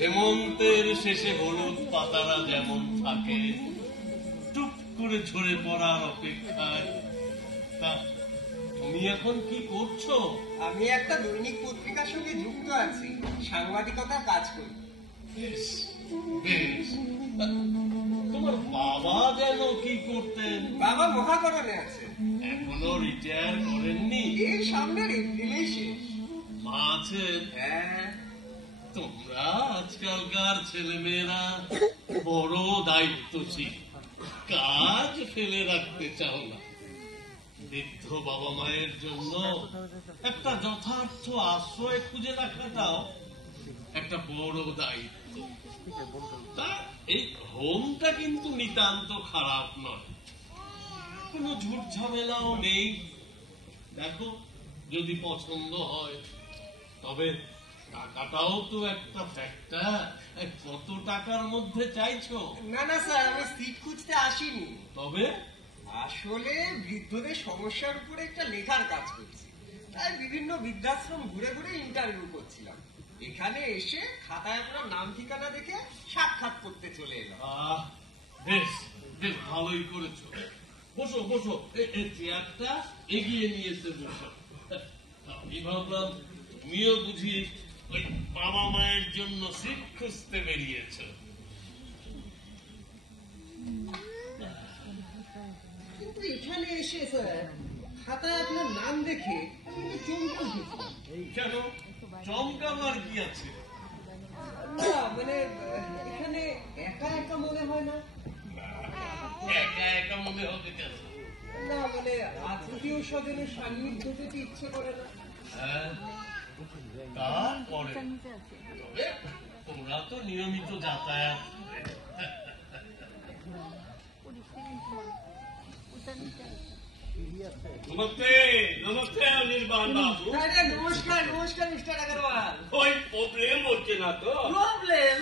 হেমন্তের শেষে হলুদ পাতারা যেমন থাকে টুক করে ঝরে পড়ার অপেক্ষায়। তা তুমি এখন কি করছো? আমি একটা দৈনিক পত্রিকার সঙ্গে যুক্ত আছি, সাংবাদিকতার কাজ করি। বেশ বেশ। তোমার বাবা যেন কি করতেন? বাবা মহাকরণে আছে। এখনো রিটায়ার করেননি? এই সামনের এপ্রিলেই শেষ। মা আছেন? হ্যাঁ। তোমরা আজকালকার ছেলেমেয়েরা বড় দায়িত্বশীল, কাজ ফেলে রাখতে চাও না। বৃদ্ধ বাবা মায়ের জন্য একটা যথার্থ আশ্রয় খুঁজে রাখাটাও একটা বড় দায়িত্ব। তা এই হোমটা কিন্তু নিতান্ত খারাপ নয়, কোনো ঝুট ঝামেলাও নেই। দেখো যদি পছন্দ হয়, তবে টাকাটাও তো একটা ফ্যাক্টর। কত টাকার মধ্যে চাইছো? না না স্যার, আমি সিট খুঁজতে আসিনি। তবে আসলে বৃদ্ধদের সমস্যার উপরে একটা লেখার কাজ করছি, তাই বিভিন্ন বৃদ্ধাশ্রম ঘুরে ঘুরে ইন্টারভিউ করছিলাম। এখানে এসে খাতায় আপনার নাম ঠিকানা দেখে সাক্ষাৎ করতে চলে এলাম। বেশ বেশ ভালোই করেছো। বসো বসো, চেয়ারটা এগিয়ে নিয়ে এসে বসো। আমি ভাবলাম তুমিও বুঝি ওই বাবা মায়ের জন্য সিট খুঁজতে বেরিয়েছ। কিন্তু এখানে এসে স্যার খাতায় আপনার নাম দেখে চমকে উঠেছিলাম। কেন চমকাবার কি আছে? না মানে এখানে একা একা মনে হয় না? একা একা মনে হবে কেন? না মানে আত্মীয় স্বজনের সান্নিধ্য পেতে ইচ্ছে করে না। তা করে, তবে তোমরা তো নিয়মিত যাতায়াত। নমস্তে নমস্তে অনির্বাণ বাবু। নমস্কার নমস্কার মিস্টার আগরওয়াল। ওই প্রবলেম হচ্ছে না তো? প্রবলেম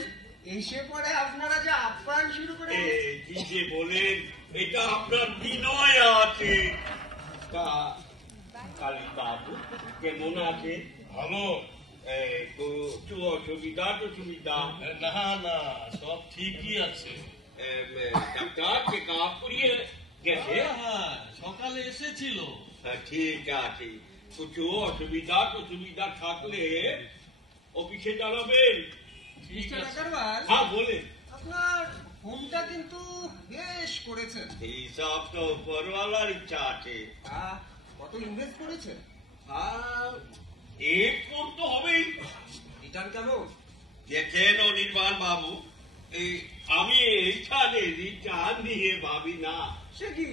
এসে পরে আপনারা যে আপ্যায়ন শুরু করে কি যে বলেন, এটা আপনার বিনয় আছে। তা কালী বাবু কেমন আছে? ভালো। তো অসুবিধা টসুবিধা? না না, সব ঠিকই আছে। ডাক্তার চেক আপ করিয়ে গেছে? সকালে এসেছিল। ঠিক আছে, কিছু অসুবিধা টসুবিধা থাকলে অফিসে জানাবেন। হ্যাঁ বলেন। আপনার হোমটা কিন্তু বেশ করেছেন। এইসব তো উপরওয়ালার ইচ্ছা আছে। কত ইনভেস্ট করেছেন? এক করতে হবেই। রিটার্ন কেমন? দেখেন অনির্বাণ বাবু, আমি এইখানে রিটার্ন নিয়ে ভাবি না। সে কি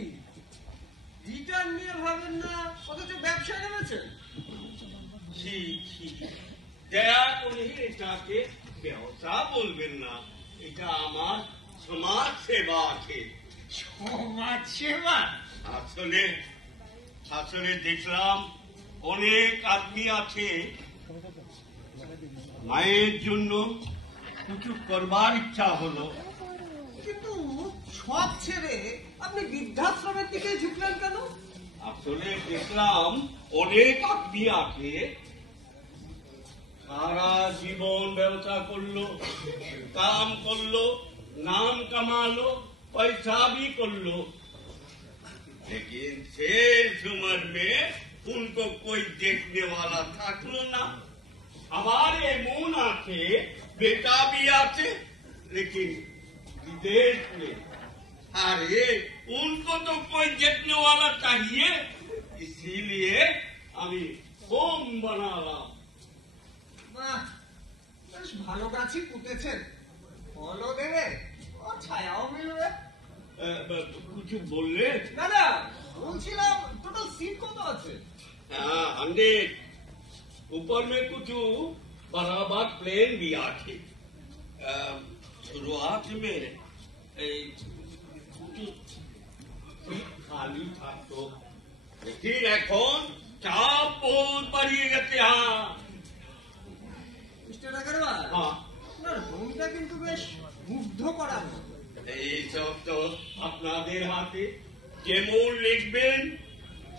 রিটার্ন নিয়ে ভাবেন না, অথচ ব্যবসায় নেমেছেন? দয়া করে এটাকে ব্যবসা বলবেন না, এটা আমার সমাজ সেবা আছে। সমাজ সেবা? আসলে দেখলাম অনেক আদমি আছে, মায়ের জন্য কিছু করবার ইচ্ছা হলো, কিন্তু সব ছেড়ে আপনি বৃদ্ধাশ্রমের দিকে ঝুঁকলেন কেন? আসলে দেখলাম অনেক আদমি আছে সারা জীবন ব্যবসা করলো, काम করলো, नाम कमालो, पैसा भी করলো, लेकिन शेष उम्र में उनको कोई देखने वाला থাকলো না। हमारे मुंह आके बेटा भी आते, लेकिन विदेश में, अरे उनको तो कोई देखने वाला चाहिए, इसीलिए আমি হোম বানালাম। বাহ, বেশ ভালো গাছই পুঁতেছেন, ফলও দেবে ও ছায়াও মিলবে। কিছু বললে? না না, বলছিলাম টোটাল সিট কত আছে? हाँ 100, ऊपर में कुछ बराबर प्लेन भी आके शुरुआत में कुछ सीट खाली था, तो लेकिन এখন চাপ বহুত বাড়িয়ে গেছে। মিস্টার আগরওয়াল, হ্যাঁ, আপনার হোমটা কিন্তু বেশ মুগ্ধ করার মতো। এইসব তো আপনাদের হাতে, যেমন লিখবেন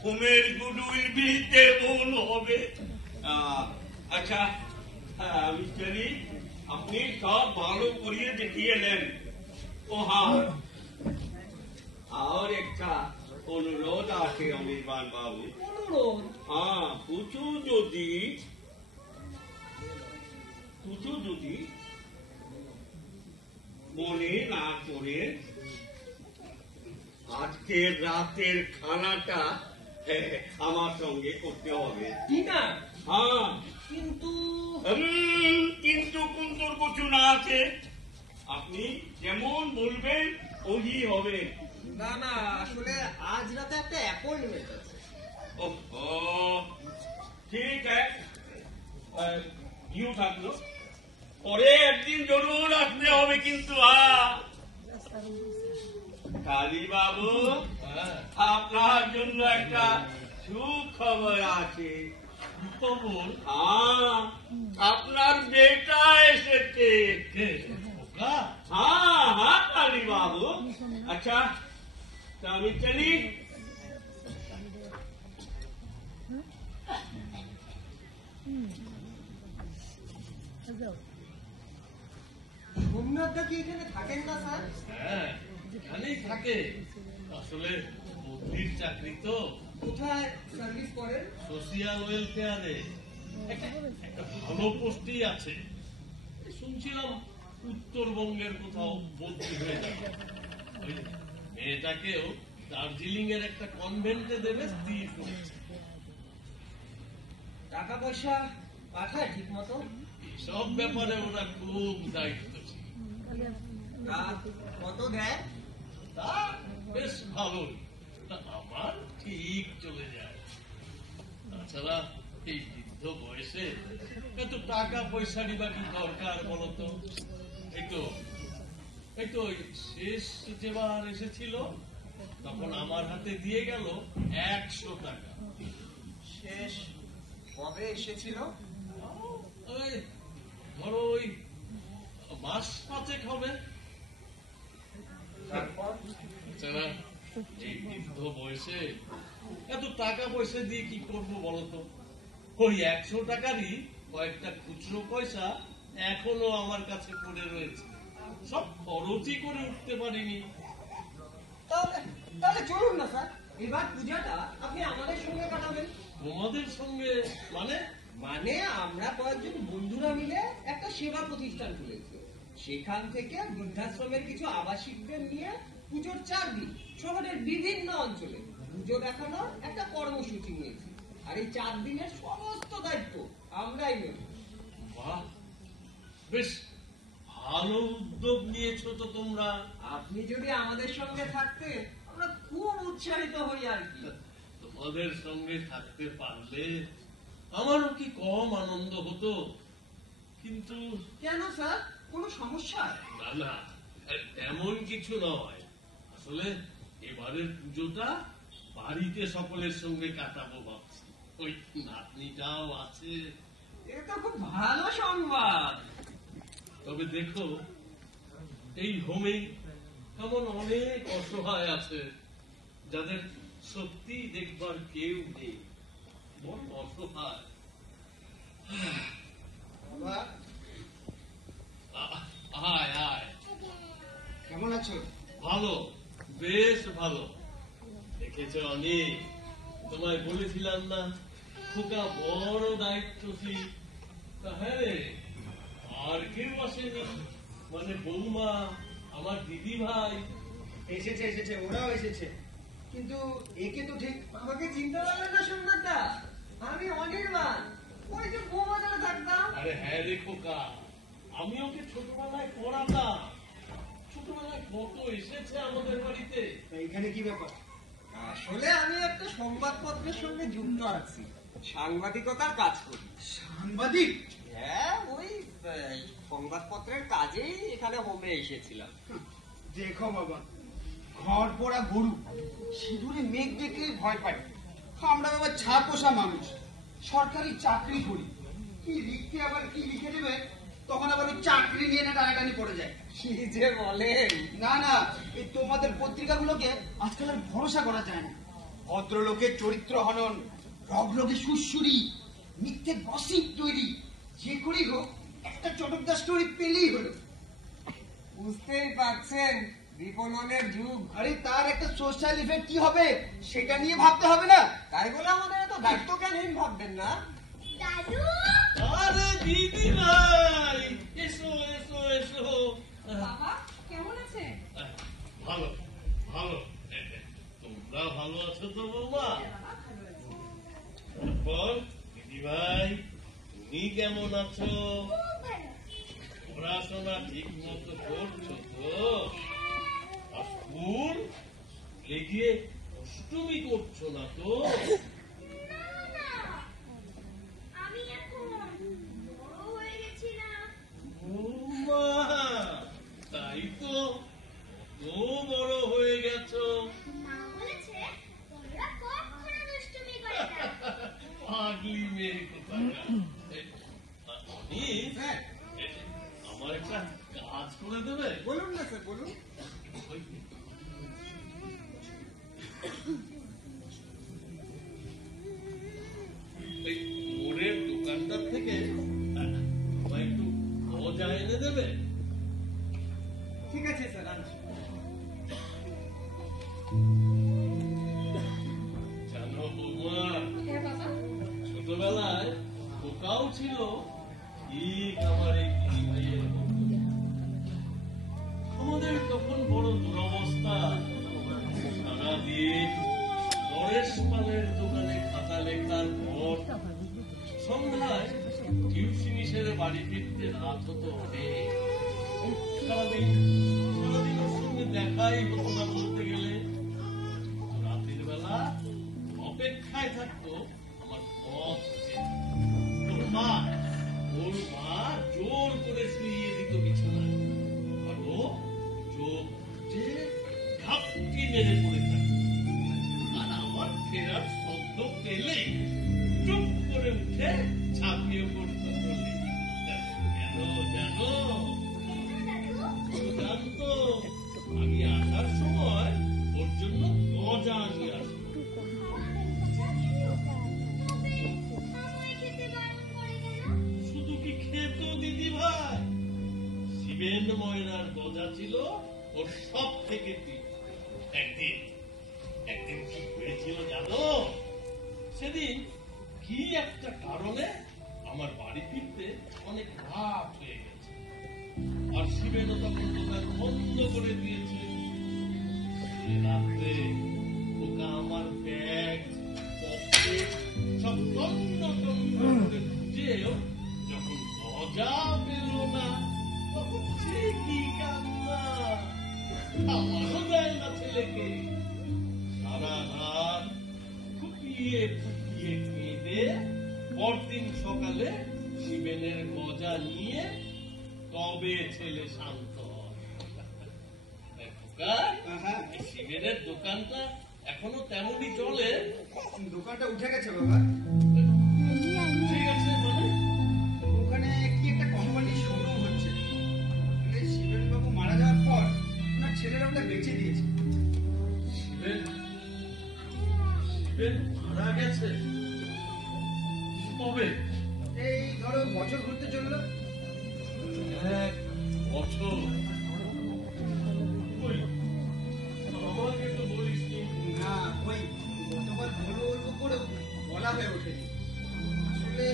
হোমের গুডউইল বি তেমন হবে। আচ্ছা, আমি চলি, আপনি সব ভালো করিয়ে দেখিয়ে নেন। ও হ্যাঁ, আর একটা অনুরোধ আছে অনির্বাণ বাবু। অনুরোধ? হ্যাঁ, কিছু যদি মনে না করে আজকের রাতের খানাটা আমার সঙ্গে করতে হবে। ডিনার? হ্যাঁ, কিন্তু কিন্তু কুন্তর কিছু না আছে, আপনি যেমন বলবেন ওই হবে। না না, আসলে আজ রাতে একটা অ্যাপয়েন্টমেন্ট আছে। ওহো, ঠিক আছে, ইউ থাকলো, পরে একদিন জরুর আসতে হবে কিন্তু। কালী বাবু, আপনার জন্য একটা সুখবর আছে। খবর? আপনার বেটা এসেছে। হ্যাঁ হ্যাঁ কালী বাবু। আচ্ছা, তা আমি চলি। সোমনাথদা কি এখানে থাকেন না স্যার? হ্যাঁ, এখানেই থাকে। আসলে মন্ত্রীর চাকরি তো। কোথায় সার্ভিস করেন? সোশিয়াল ওয়েলফেয়ারে একটা ভালো পোস্টেই আছে। শুনছিলাম উত্তরবঙ্গের কোথাও বদলি হয়ে যাবে। ওই মেয়েটাকেও দার্জিলিং এর একটা কনভেন্টে দেবে স্থির করেছে। টাকা পয়সা পাঠায় ঠিক মতো? সব ব্যাপারে ওরা খুব দায়িত্বশীল। কত দেয়? তা বেশ ভালোই, তা আমার ঠিক চলে যায়। তাছাড়া এই বৃদ্ধ বয়সে এত টাকা পয়সারই বা কি দরকার বলতো? এই তো শেষ যেবার এসেছিল তখন আমার হাতে দিয়ে গেল 100 টাকা। শেষ কবে এসেছিল? ওই ধরো ওই মাস 5 হবে। তারপর? এছাড়া এই বৃদ্ধ বয়সে এত টাকা পয়সা দিয়ে কি করবো বলতো? ওই 100 টাকারই কয়েকটা খুচরো পয়সা এখনো আমার কাছে পড়ে রয়েছে, সব খরচই করে উঠতে পারিনি। তাহলে চলুন না স্যার, এবার পূজাটা আপনি আমাদের সঙ্গে কাটাবেন। তোমাদের সঙ্গে মানে? মানে আমরা কয়েকজন বন্ধুরা মিলে একটা সেবা প্রতিষ্ঠান খুলেছি। সেখান থেকে বৃদ্ধাশ্রমের কিছু আবাসিকদের নিয়ে পুজোর 4 দিন শহরের বিভিন্ন অঞ্চলে পুজো দেখানোর একটা কর্মসূচি নিয়েছি। আর এই 4 দিনের সমস্ত দায়িত্ব আমরাই নেব। বাহ, বেশ ভালো উদ্যোগ নিয়েছো তো তোমরা। আপনি যদি আমাদের সঙ্গে থাকতেন আমরা খুব উৎসাহিত হই আর কি। তোমাদের সঙ্গে থাকতে পারলে আমারও কি কম আনন্দ হতো। কিন্তু কেন স্যার, কোনো সমস্যা? না না, তেমন কিছু নয়। আসলে এবারের পুজোটা বাড়িতে সকলের সঙ্গে কাটাবো ভাবছি। ওই নাতনিটাও আছে। এটা খুব ভালো সংবাদ। তবে দেখো, এই হোমে এমন অনেক অসহায় আছে যাদের সত্যি দেখবার কেউ নেই, বড় অসহায়। বাবা, আয় আয়। কেমন আছো? ভালো, বেশ ভালো। দেখেছ অনেক, তোমায় বলেছিলাম না খোকা বড় দায়িত্বশীল। তা হ্যাঁ রে, আর কেউ আসেনি, মানে বৌমা, আমার দিদি ভাই। এসেছে, ওরাও এসেছে, কিন্তু একে তো ঠিক। আমাকে চিনতে পারলে না সোমনাথদা? আমি অনির্বাণ, ওই যে বৌবাজারে থাকতাম। আরে হ্যাঁ রে খোকা, আমি ওকে ছোটবেলায় পড়াতাম। ছোটবেলায় কত এসেছে আমাদের বাড়িতে। তা এখানে কি ব্যাপার? আসলে আমি একটা সংবাদপত্রের সঙ্গে যুক্ত আছি, সাংবাদিকতার কাজ করি। সাংবাদিক? হ্যাঁ, ওই সংবাদপত্রের কাজেই এখানে হোমে এসেছিলাম। দেখো বাবা, ঘর পোড়া গরু সিঁদুরে মেঘ দেখলেই ভয় পাই। আমরা বাবা ছাড় পোষা মানুষ, সরকারি চাকরি করি, কি লিখতে আবার কি লিখে দেবে, তখন আবার ওই চাকরি নিয়ে না টানাটানি পড়ে যায়। কি যে বলেন! না, এই তোমাদের পত্রিকাগুলোকে আজকাল আর ভরসা করা যায় না। ভদ্রলোকের চরিত্র হনন, রগরগে সুরসুরি, মিথ্যে গসিপ তৈরি, যে করেই হোক একটা চটকদার স্টোরি পেলেই হলো। বুঝতেই পারছেন, বিপণনের যুগ। আরে তার একটা সোশ্যাল ইফেক্ট কি হবে সেটা নিয়ে ভাবতে হবে না? তাই বলে আমাদের এত দায়িত্ব জ্ঞানহীন ভাববেন না। আরে দিদি ভাই, এসো এসো এসো। বাবা কেমন আছে? ভালো ভালো, তোমরা ভালো আছো তো বৌমা? তারপর দিদি ভাই, তুমি কেমন আছো? পড়াশোনা ঠিক মতো করছো তো? আর স্কুল লেগে অষ্টমী করছো না তো? আমি এখন বড় হয়ে গেছি না। বৌমা, তাই তো, তো বড় হয়ে গেছো। মা বলেছে তোমরা কখনো দুষ্টুমি করে না। পাগলি মেয়ে কোথাকার। হ্যাঁ, আমার একটা কাজ করে দেবে? বলুন না স্যার, বলুন। ওই মোড়ের দোকানটার থেকে আমায় একটু গজা এনে দেবে? ঠিক আছে স্যার, আনছি। জানো বৌমা, হ্যাঁ বাবা। ছোটবেলায় খোকাও ছিল ঠিক আমার এই দিদি ভাইয়ের মতো। আমাদের তখন বড় দুরবস্থা। সারাদিন নরেশ পালের দোকানে খাতা লেখার পর সন্ধ্যায় টিউশনি সেরে বাড়ি ফিরতে রাত হতো অনেক। সারাদিন ওর সঙ্গে দেখাই হতো না বলতে গেলে। রাতের বেলা অপেক্ষায় থাকতো আমার পথ চেয়ে। ওর মা জোর করে শুইয়ে দিত বিছানায়, আর ও চোখ বুজে ঝাপটি মেরে পড়ে থাকত। আর আমার ফেরার শব্দ পেলে চুপ করে উঠে ঝাঁপিয়ে পড়তো বলে। কেন জানো? ও জানতো আমি আসার সময় ওর জন্য গজা নিয়ে আসবো। শুধু কি খেত দিদি ভাই? শিবেন ময়নার গজা ছিল ওর সব থেকে প্রিয়। একদিন একদিন কি হয়েছিল জানো? সেদিন কি একটা কারণে আমার বাড়ি ফিরতে অনেক রাত হয়ে গেছে, আর শিবেনও তখন দোকান বন্ধ করে দিয়েছে। সে রাত্রে ওকা আমার ব্যাগ পকেট সব তন্ন তন্ন করে খুঁজেও যখন গজা পেল না, তখন সে কি কান্না! খাওয়ারও দেয় না ছেলেকে। সারা রাত ফুটিয়ে ফুটিয়ে কেঁদে পরদিন সকালে শিবেনের গজা নিয়ে তবে ছেলে শান্ত হয়। খোকা, হ্যাঁ, এই শিবেনের দোকানটা এখনো তেমনই চলে? দোকানটা উঠে গেছে বাবা। ঠিক আছে, মানে ওখানে কি একটা কোম্পানির শোরুম হচ্ছে। শিবেন বাবু মারা যাওয়ার পর ওনার ছেলেরা ওটা বেচে দিয়েছে। শিবেন শিবেন মারা গেছে? কবে? এই ধরো বছর ঘুরতে চললো? 1 বছর। ওই, আমাকে তো বলিসনি। না, ওই গতবার বলবো করে বলা হয়ে ওঠেনি। আসলে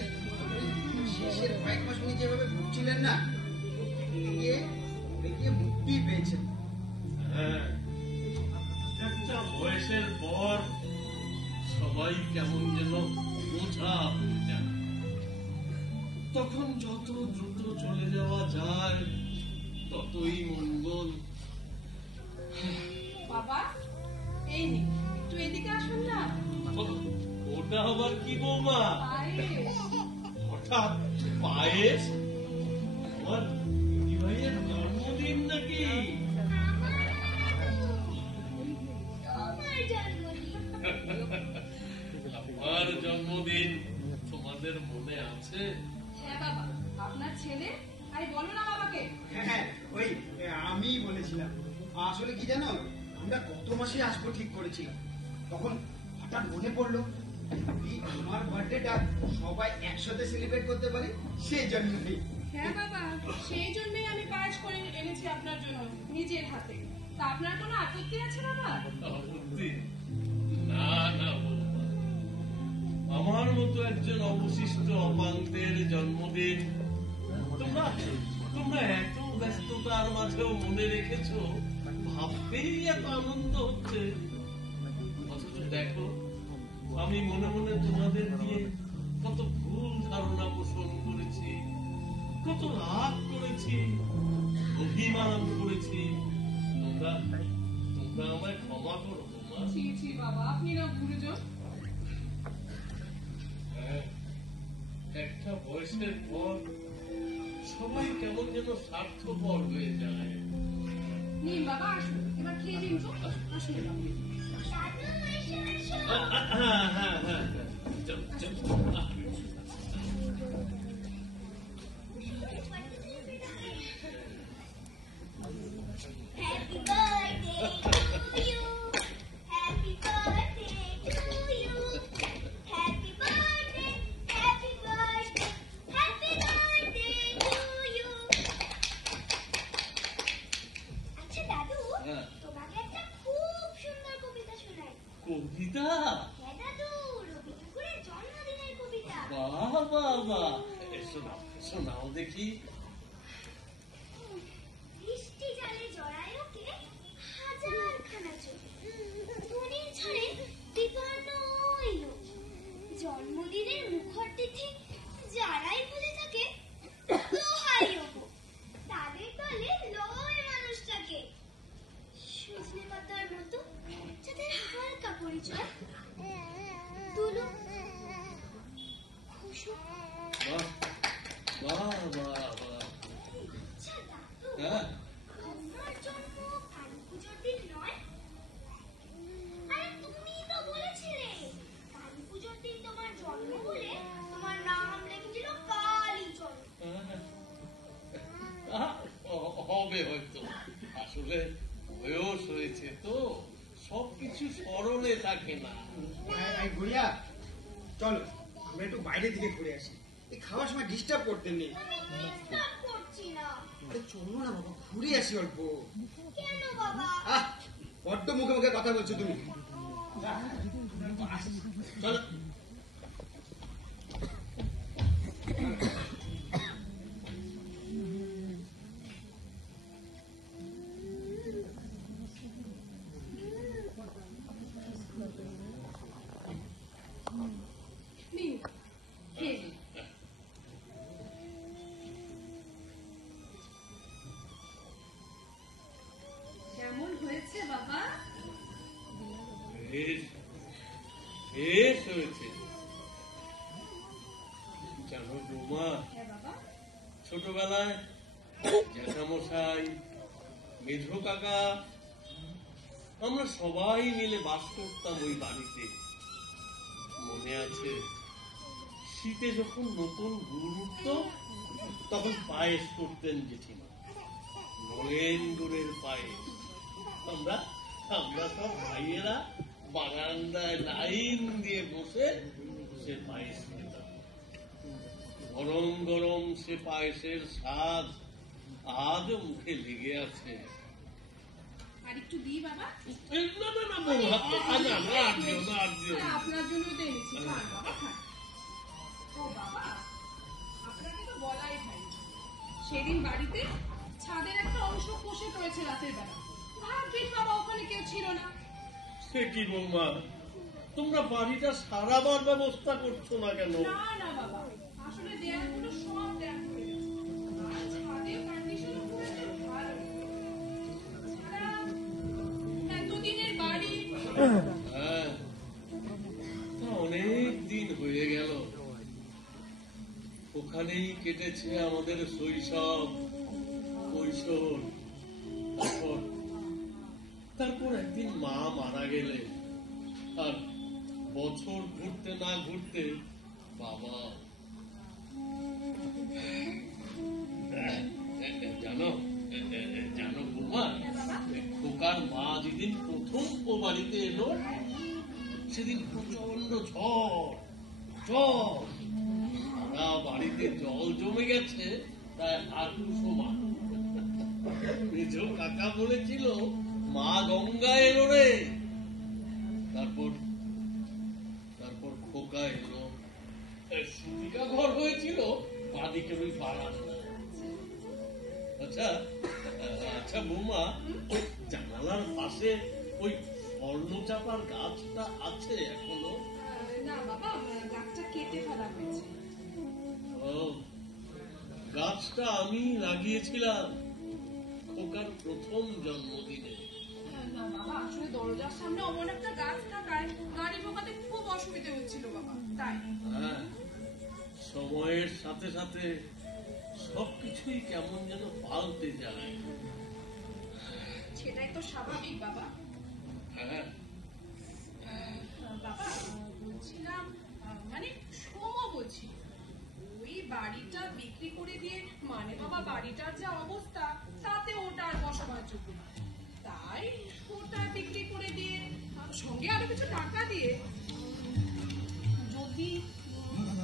ওই শেষের কয়েক মাস উনি যেভাবে ঘুরছিলেন না, গিয়ে মুক্তি পেয়েছেন। হ্যাঁ, একটা বয়সের পর সবাই কেমন যেন বোঝা হয়ে যায়। তখন যত দ্রুত চলে যাওয়া যায় ততই মঙ্গল। বাবা, এই নিন, একটু এদিকে আসুন না। ওটা আবার কি বৌমা? পায়েস। হঠাৎ পায়েস? আমার দিদি ভাইয়ের জন্মদিন নাকি? তোমার জন্মদিন। আমার জন্মদিন তোমাদের মনে আছে? হ্যাঁ বাবা, আপনার ছেলে। আরে বলো না বাবাকে। হ্যাঁ, ওই আমিই বলেছিলাম। আসলে কি জানো, আমরা গত মাসে আসবো ঠিক করেছিলাম। তখন হঠাৎ মনে পড়লো যদি আমার বার্থডেটা সবাই একসাথে সেলিব্রেট করতে পারি, সেই জন্যই। হ্যাঁ বাবা, সেই জন্যই আমি পায়েস করে এনেছি আপনার জন্য নিজের হাতে। তা আপনার কোনো আপত্তি আছে বাবা? আপত্তি? না না বৌমা, আমার মতো একজন অবশিষ্ট অপাঙ্গের জন্মদিন তোমরা তোমরা এত ব্যস্ততার মাঝেও মনে রেখেছো, ভাবতেই এত আনন্দ হচ্ছে। অথচ দেখো, আমি মনে মনে তোমাদের দিয়ে কত ভুল ধারণা পোষণ করেছি, কত রাগ করেছি, অভিমান করেছি। তোমরা তোমরা আমায় ক্ষমা করো বৌমা। ছি ছি বাবা, আপনি না গুরুজন। হ্যাঁ, একটা বয়সের পর সবাই কেমন যেন স্বার্থপর হয়ে যায়। নিন বাবা, আসুন, এবার খেয়ে দিন তো। আসুন বাবা। দাদু, এসো, এসো। হ্যাঁ হ্যাঁ হ্যাঁ, চল চল। Happy birthday to you. Happy birthday to you. Happy birthday, happy birthday, happy birthday to you. আচ্ছা দাদু, হ্যাঁ। তোমাকে একটা খুব সুন্দর কবিতা শোনাই। কবিতা? হ্যাঁ দাদু, রবি ঠাকুরের জন্মদিনের কবিতা। বাহ বাহ বাহ, শোনাও শোনাও দেখি। বৃষ্টি জলে জড়ায় ওকে হাজারখানা চোখ, ধনির ঝড়ে বিপন্ন ওই লোক, জন্মদিনের মুখর তিথি যারাই ভুলে থাকে দোহাই ওগো, তাদের দলে লয় মানুষটাকে, সজনে পাতার মতো যাদের হালকা পরিচয়, তুলো খুশু। বাহ বাহ বাহ বাহ। আচ্ছা দাদু, হ্যাঁ, তোমার জন্ম কালী পুজোর দিন নয়? আরে তুমিই তো বলেছিলে কালী পুজোর দিন তোমার জন্ম বলে তোমার নাম লেখেছিল কালীচরণ। হবে হয়তো, আসলে বয়স হয়েছে তো সবকিছু স্মরণে থাকে না। গুড়িয়া, চলো আমরা একটু বাইরের দিকে ঘুরে আসি। এই খাওয়ার সময় ডিস্টার্ব করতে নেই। আমি ডিস্টার্ব করছি না। আরে চলো না বাবা, ঘুরে আসি অল্প। কেন বাবা? আহ, বড্ড মুখে মুখে কথা বলছো তুমি। চলো। নিন, খেয়ে নিন। কেমন হয়েছে বাবা? বেশ বেশ হয়েছে। জানো বৌমা, হ্যাঁ বাবা। ছোটবেলায় জ্যাঠামশাই, মেঝো কাকা, আমরা সবাই মিলে বাস করতাম ওই বাড়িতে। মনে আছে, শীতে যখন নতুন গুড় উঠত তখন পায়েস করতেন জেঠিমা, নলেন গুড়ের পায়েস। আমরা আমরা সব ভাইয়েরা বারান্দায় লাইন দিয়ে বসে সে পায়েস খেতাম। গরম গরম সে পায়েসের স্বাদ আজও মুখে লেগে আছে। আর একটু দিই বাবা। না না না বৌমা, আর দিও না, আর দিও না। আপনার জন্য তো এনেছি, খান বাবা খান। ও বাবা, আপনাকে তো বলাই হয় সেদিন বাড়িতে ছাদের একটা অংশ কষে পড়েছে রাতের বেলা। ভাগ্যিস বাবা ওখানে কেউ ছিল না। সে কি বৌমা, তোমরা বাড়িটা সারাবার ব্যবস্থা করছো না কেন? না না বাবা, আসলে দেয়ালগুলো সব দেয়া করে গেছে। আর ছাদের কন্ডিশনও খুব একটা ভালো নেই। ছাড়া এতদিনের বাড়ি। হ্যাঁ, তা অনেক দিন হয়ে গেল। ওখানেই কেটেছে আমাদের শৈশব, কৈশোর। তারপর একদিন মা মারা গেলে, আর বছর ঘুরতে না ঘুরতে বাবা। জানো জানো বৌমা, খোকার মা যেদিন প্রথম ও বাড়িতে এলো, সেদিন প্রচন্ড ঝড়। সারা বাড়িতে জল জমে গেছে প্রায় হাঁটু সমান। মেজ কাকা বলেছিল, মা গঙ্গা এলো রে। তারপর খোকা এলো। সুতিকা ঘর হয়েছিল বাদিকে ওই বারান্দা। আচ্ছা বৌমা, ওই জানালার পাশে ওই স্বর্ণচাপার গাছটা আছে এখনো? না বাবা, গাছটা কেটে ফেলা হয়েছে। ও, গাছটা আমি লাগিয়েছিলাম খোকার প্রথম জন্মদিনে। না বাবা, আসলে দরজার সামনে অমন একটা গাছ থাকায় গাড়ি ঢোকাতে খুব অসুবিধা হচ্ছিল বাবা, তাই। হ্যাঁ, সময়ের সাথে সাথে সবকিছুই কেমন যেন পাল্টে যায়। সেটাই তো স্বাভাবিক বাবা। হ্যাঁ, বাবা বলছিলাম, মানে সোমও বলছি, ওই বাড়িটা বিক্রি করে দিয়ে, মানে বাবা বাড়িটার যা অবস্থা তাতে ওটা আর বসবার যোগ্য না। তাই ওটা বিক্রি করে দিয়ে, সঙ্গে আরো কিছু টাকা দিয়ে যদি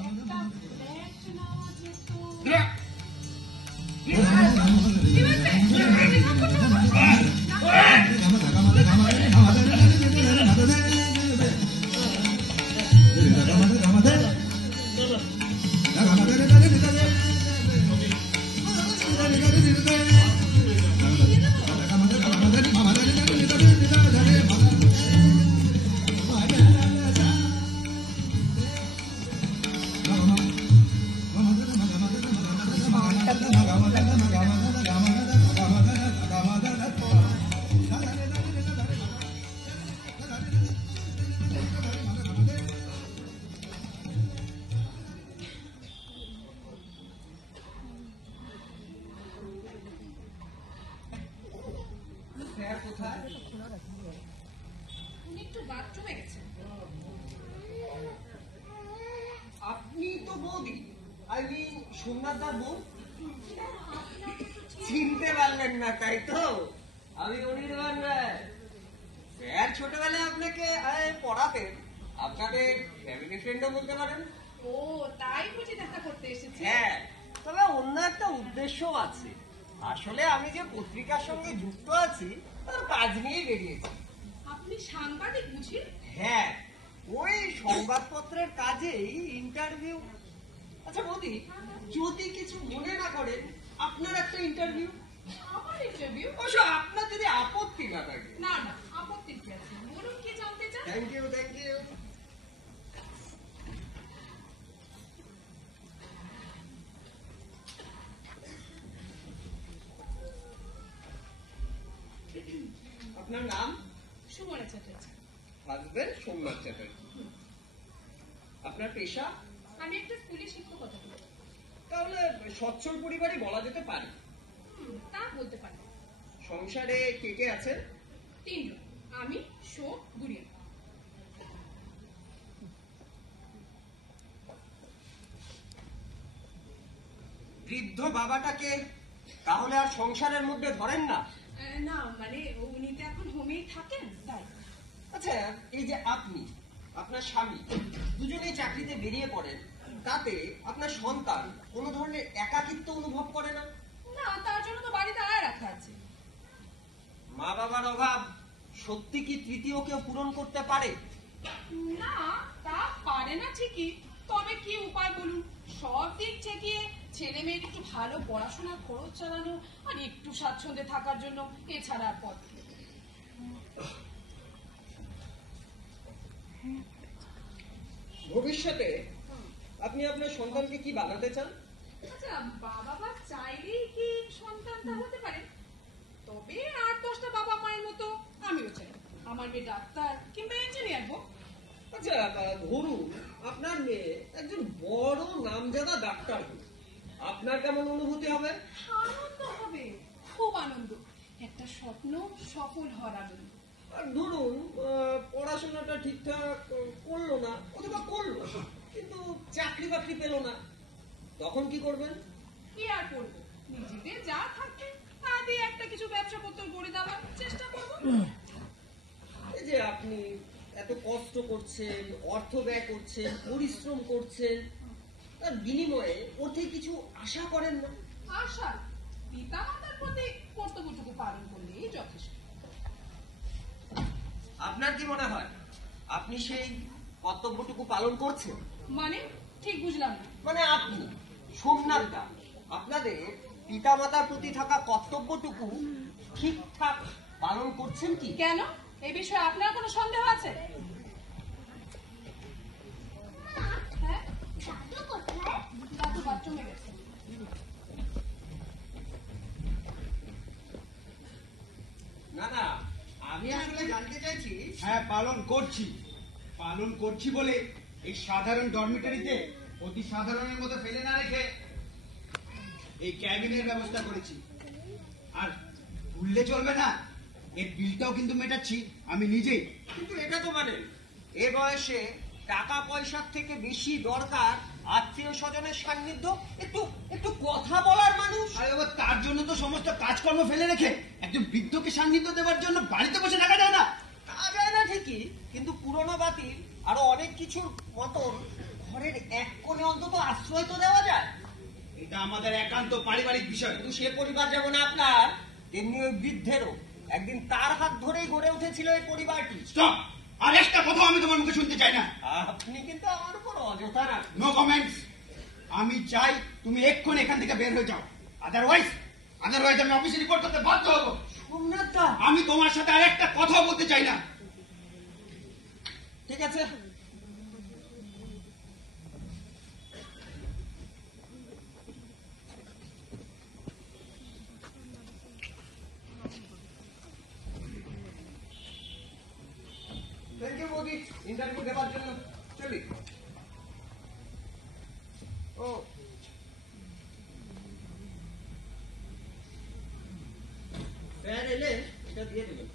একটা ফ্ল্যাট নেওয়া যেত। কি স্যার কোথায়? উনি একটু বাথরুমে গেছেন। আপনি তো বৌদি, আই মিন সোমনাথদার বউ। চিনতে পারলেন না তাই তো? আমি অনির্বাণ রায়। স্যার ছোটবেলায় আপনাকে পড়াতেন, আপনাদের ফ্যামিলি ফ্রেন্ডও বলতে পারেন। ও, তাই বুঝি দেখা করতে এসেছে। হ্যাঁ, তবে অন্য একটা উদ্দেশ্যও আছে। আসলে আমি যে পত্রিকার সঙ্গে যুক্ত আছি তার কাজ নিয়েই বেরিয়েছি। আপনি সাংবাদিক বুঝি? হ্যাঁ, ওই সংবাদপত্রের কাজেই ইন্টারভিউ। আচ্ছা বৌদি, যদি কিছু মনে না করেন, আপনার একটা ইন্টারভিউ। আমার ইন্টারভিউ? অবশ্য আপনার যদি আপত্তি না থাকে। না না, আপত্তি কি আছে, বলুন কি জানতে চান। Thank you, thank you. আপনার নাম? সুমনা চ্যাটার্জি। হাজবেন্ড সোমনাথ চ্যাটার্জি। আপনার পেশা? আমি একটা স্কুলে শিক্ষকতা করি। তাহলে সচ্ছল পরিবারই বলা যেতে পারে। তা বলতে পারি। সংসারে কে কে আছেন? 3 জন, আমি, শো, গুড়িয়া। বৃদ্ধ বাবাটাকে তাহলে আর সংসারের মধ্যে ধরেন না? না মানে উনি তো এখন হোমেই থাকেন, তাই। আচ্ছা, এই যে আপনি, আপনার স্বামী দুজনেই চাকরিতে বেরিয়ে পড়েন, তাতে আপনার সন্তান কোনো ধরনের একাকিত্ব অনুভব করে না? না, তার জন্য তো বাড়িতে আয় রাখা আছে। মা বাবার অভাব সত্যি কি তৃতীয় কেউ পূরণ করতে পারে? না, তা পারে না ঠিকই, তবে কি উপায় বলুন? সব দিক ঠেকিয়ে ছেলে মেয়ের একটু ভালো পড়াশোনার খরচ চালানো আর একটু স্বাচ্ছন্দ্যে থাকার জন্য এছাড়া আর পথ নেই। ভবিষ্যতে আপনি আপনার সন্তানকে কি বানাতে চান? আচ্ছা, বাবা মা চাইলেই কি সন্তান তা হতে পারে? তবে 8-10টা বাবা মায়ের মতো আমিও চাই আমার মেয়ে ডাক্তার কিংবা ইঞ্জিনিয়ার হোক। আচ্ছা, ধরুন আপনার মেয়ে একজন বড় নামজাদা ডাক্তার হোক, আপনার কেমন অনুভূতি হবে? আনন্দ হবে, খুব আনন্দ। একটা স্বপ্ন সফল হওয়ার আনন্দ। আর ধরুন পড়াশোনাটা ঠিকঠাক করলো না, অথবা করলো কিন্তু চাকরি বাকরি পেল না, তখন কি করবেন? কি আর করবো, নিজেদের যা থাকবে তা দিয়ে একটা কিছু ব্যবসা পত্র গড়ে দেওয়ার চেষ্টা করবো। এই যে আপনি এত কষ্ট করছেন, অর্থ ব্যয় করছেন, পরিশ্রম করছেন, তার বিনিময়ে ওর থেকে কিছু আশা করেন না? আশা পিতা মাতার প্রতি কর্তব্যটুকু পালন করলেই যথেষ্ট। আপনার কি মনে হয় আপনি সেই কর্তব্যটুকু পালন করছেন? মানে ঠিক বুঝলাম না। মানে আপনি সোমনাথদা আপনাদের পিতা মাতার প্রতি থাকা কর্তব্যটুকু ঠিকঠাক পালন করছেন কি? কেন, এই বিষয়ে আপনার কোনো সন্দেহ আছে? হ্যাঁ, দাদু কোথায়? দাদু বাথরুমে গেছে। না না, আমি আসলে জানতে চাইছি। হ্যাঁ, পালন করছি বলে এই সাধারণ ডরমিটরিতে অতি সাধারণের মতো ফেলে না রেখে এই ক্যাবিনের ব্যবস্থা করেছি। আর ভুললে চলবে না, এর বিলটাও কিন্তু মেটাচ্ছি আমি নিজেই। কিন্তু এটা তো মানে এ বয়সে টাকা পয়সার থেকে বেশি দরকার আত্মীয় স্বজনের সান্নিধ্য, একটু একটু কথা বলার মানুষ। আরে বাবা, তার জন্য তো সমস্ত কাজকর্ম ফেলে রেখে একজন বৃদ্ধকে সান্নিধ্য দেওয়ার জন্য বাড়িতে বসে থাকা যায় না। তা যায় না ঠিকই, কিন্তু পুরনো বাতিল আরো অনেক কিছুর মতন ঘরের এক কোণে অন্তত আশ্রয় তো দেওয়া যায়। এটা আমাদের একান্ত পারিবারিক বিষয়। কিন্তু সে পরিবার যেমন আপনার, তেমনি ওই বৃদ্ধেরও একদিন তার হাত ধরেই গড়ে উঠেছিল এই পরিবারটি। স্টপ! আর একটা কথা আমি তোমার মুখে শুনতে চাই না। আপনি কিন্তু আমার উপর অযথা না। No comments. আমি চাই তুমি এক্ষুনি এখান থেকে বের হয়ে যাও, আদারওয়াইজ আমি অফিসে রিপোর্ট করতে বাধ্য হবো। সোমনাথ দা, আমি তোমার সাথে আর একটা কথা বলতে চাই না। ঠিক আছে। থ্যাংক ইউ মোদি, ইন্টারভিউ দেওয়ার জন্য। চলি। ও স্যার এলে এটা দিয়ে দেবেন।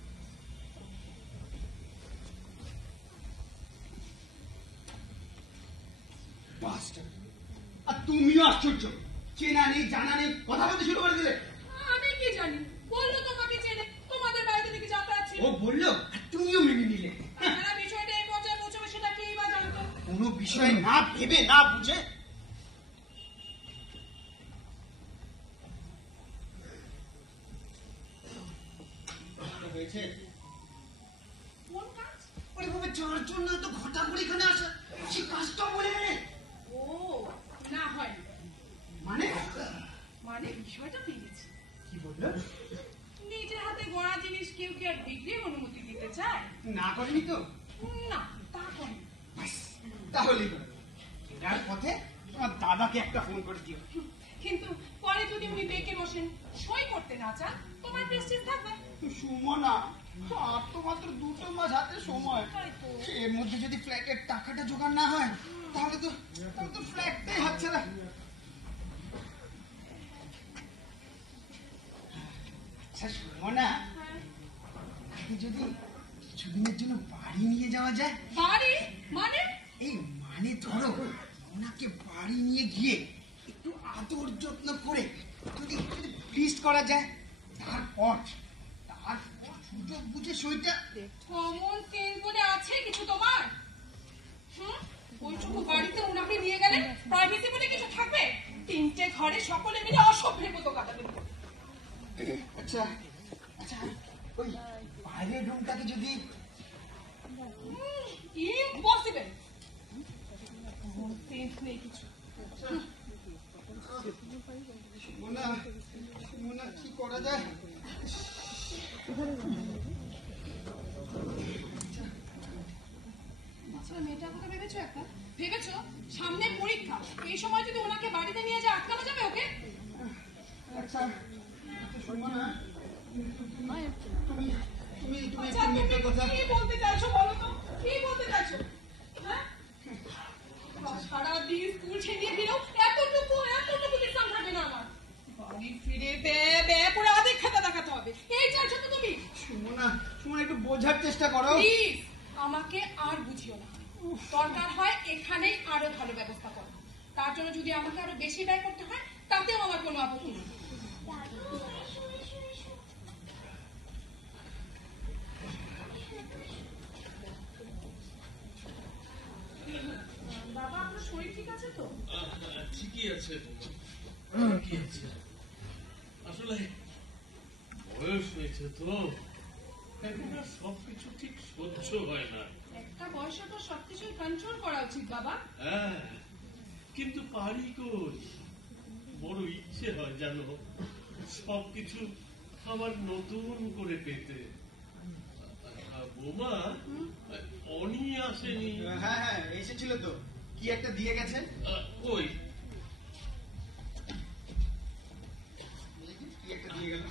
বাস্টার্ড! আর তুমিও আশ্চর্য, চেনা নেই জানা নেই কথা বলতে শুরু করে দিলে। আমি কি জানি, বললো তোমাকে চেনে, তোমাদের বাড়িতে থেকে যাতায়াত ছিল। ও বললো আর তুমিও মেনে নিলে। তাছাড়া বিষয়টা এই পর্যায়ে পৌঁছবে সেটা কেই বা জানতো? কোনো বিষয় না ভেবে না বুঝে হয়েছে। কোন কাজ? ওইভাবে যাওয়ার জন্য তো ঘটা করে এখানে আসা, সে কাজটা বলে গেলে ও, না হয় মানে মানে বিষয়টা পেয়েছি। কি বললো? নিজের হাতে গড়া জিনিস কেউ কি আর বিক্রির অনুমতি দিতে চায়? না করেনি তো? না, তা করে। ব্যাস, তাহলেই হলো। এটার পথে তোমার দাদাকে একটা ফোন করে দিও। কিন্তু পরে যদি উনি বেঁকে বসেন, সই করতে না চান, তোমার প্রেস্টিজ থাকবে। সুমনা, আর তো মাত্র 2 মাস হাতে সময়। তাই তো। এর মধ্যে যদি ফ্ল্যাটের টাকাটা জোগাড় না হয় তাহলে তো ফ্ল্যাটটাই হাতছাড়া। আচ্ছা সুমনা, হ্যাঁ। আগে যদি কিছুদিনের জন্য বাড়ি নিয়ে যাওয়া যায়। বাড়ি মানে? এই মানে ধরো ওনাকে বাড়ি নিয়ে গিয়ে একটু আদর যত্ন করে যদি ফিস্ট করা যায়, তারপর সুযোগ বুঝে সইটা। কমন সেন্স বলে আছে কিছু তোমার? ওইটুকু বাড়িতে ওনাকে নিয়ে গেলে প্রাইভেসি বলে কিছু থাকবে? 3টে ঘরে সকলে মিলে অসভ্যের মতো কাটাবেন। আচ্ছা আচ্ছা, ওই বাইরের রুমটাকে যদি ইম্পসিবল, সেন্স নেই কিছু। সুমনা, সুমনা কি করা যায়? আচ্ছা, মেয়েটার কথা ভেবেছো একটা? ভেবেছো সামনে পরীক্ষা, এই সময় যদি ওনাকে বাড়িতে নিয়ে যা আটকানো যাবে ওকে? আচ্ছা সুমনা, তুমি তুমি তুমি আচ্ছা, একটু মেয়েটার কথা কি বলতে চাইছো বলো তো, কি বলতে চাইছো? হ্যাঁ, সারা দিন স্কুল ছেড়িয়ে দিলেও এতটুকু বিশ্রাম থাকে না আমার। বাড়ি ফিরে ব্যয় করে আধে খাতা দেখাতে হবে, এই চাইছো তো তুমি? সুমনা, সুমনা একটু বোঝার চেষ্টা করো। প্লিজ আমাকে আর বুঝিও না, দরকার হয় এখানেই আরো ভালো ব্যবস্থা করো। তার জন্য যদি আমাকে আরো বেশি ব্যয় করতে হয় তাতেও আমার কোনো আপত্তি নেই। দাদু এসো এসো এসো। বাবা, আপনার শরীর ঠিক আছে তো? ঠিকই আছে, ঠিকই আছে। আসলে বয়স হয়েছে তো, এখন আর সবকিছু ঠিক সহ্য হয় না। একটা বয়সে তো সবকিছুই কন্ট্রোল করা উচিত বাবা। হ্যাঁ, কিন্তু পারি কই? বড় ইচ্ছে হয় জানো, সবকিছু আমার নতুন করে পেতে। বোমা, অনি আসেনি? হ্যাঁ হ্যাঁ, এসেছিল তো, কি একটা দিয়ে গেছে। ওই কি একটা দিয়ে গেল।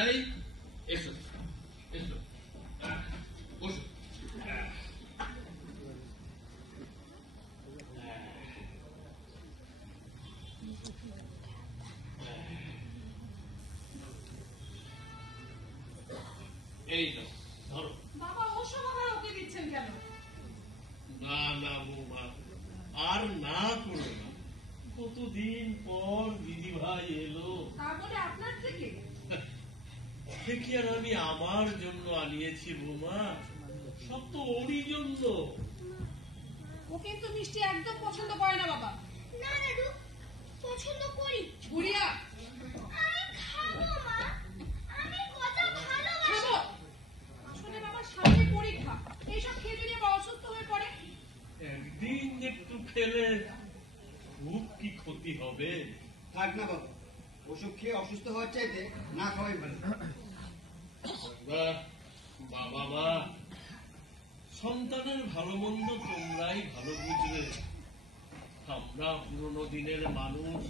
এই, এসো এসো, বসো। এই নাও, ধরো। বাবা, ও সব আবার ওকে দিচ্ছেন কেন? না না বৌমা, আর না করো না। কতদিন পর দিদি ভাই এলো, তা বলে আপনার থেকে? সে কি আর আমি আমার জন্য আনিয়েছি বৌমা? সব তো ওরই জন্য। ও কিন্তু মিষ্টি একদম পছন্দ করে না বাবা। না দাদু, পছন্দ করি। গুড়িয়া, আমি খাবো মা, আমি কত ভালোবাসি। খাবো। আসলে বাবা সামনে পরীক্ষা, এইসব খেয়ে যদি আবার অসুস্থ হয়ে পড়ে। একদিন একটু খেলে খুব কি ক্ষতি হবে? থাক না বাবা, ওষুধ খেয়ে অসুস্থ হওয়ার চাইতে না খাওয়াই ভালো। বাবা মা, সন্তানের ভালো মন্দ তোমরাই ভালো বুঝবে। আমরা পুরনো দিনের মানুষ,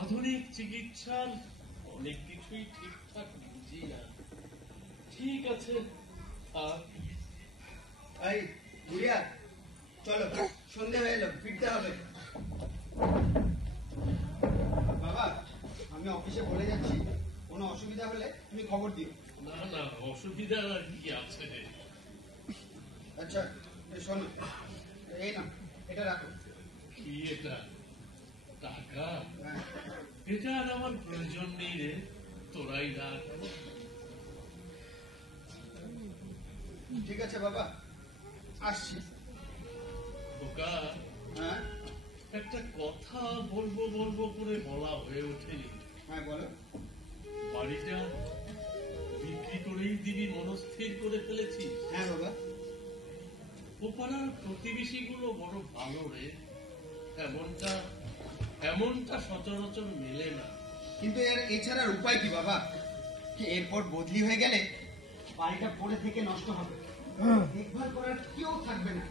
আধুনিক চিকিৎসার অনেক কিছুই ঠিকঠাক বুঝি না। ঠিক আছে, এই গুড়িয়া, চলো, সন্ধে হয়ে এলো, ফিরতে হবে। বাবা, আমি অফিসে বলে যাচ্ছি, কোনো অসুবিধা হলে তুমি খবর দিও। না না, অসুবিধা আর কি আছে? আচ্ছা শোনো, এই না, এটা রাখো। কি এটা? টাকা? হ্যাঁ। এটা আর আমার প্রয়োজন নেই রে, তোরাই রাখ। ঠিক আছে বাবা, আসছি। খোকা, হ্যাঁ একটা কথা বলবো বলবো করে বলা হয়ে ওঠেনি। হ্যাঁ বলো। বাড়িটা বিক্রি করেই দিবি মনস্থির করে ফেলেছি। হ্যাঁ বাবা। ওপাড়ার প্রতিবেশীগুলো বড় ভালো রে, এমনটা এমনটা সচরাচর মেলে না। কিন্তু এছাড়ার উপায় কি বাবা? কি এরপর বদলি হয়ে গেলে বাড়িটা পড়ে থেকে নষ্ট হবে, দেখভাল করার কেউ থাকবে না,